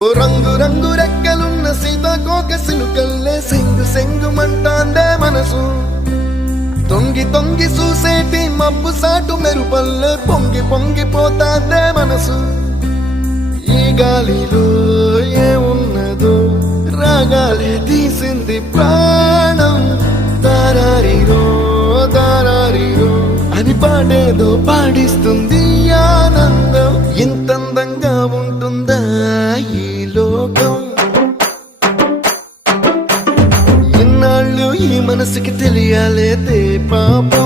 ఓ రంగు రంగు రెక్కలున్న సీతాకోక సిలుకల్లే సెంగు సెంగు మంటాందే మనసు తొంగి తొంగి చూసేటి మబ్బు సాటు మెరుపల్లే పొంగి పొంగిపోతాందే మనసు ఈ గాలిలో ఏమున్నదో రాగాలే తీసింది ప్రాణం దారారిరో దారారిరో అని పాడేదో పాడిస్తుంది ఆనందం ఇంతందంగా ఉంటుందా ఈ లోకం ఇన్నాళ్ళు ఈ మనసుకి తెలియాలేదే పాపం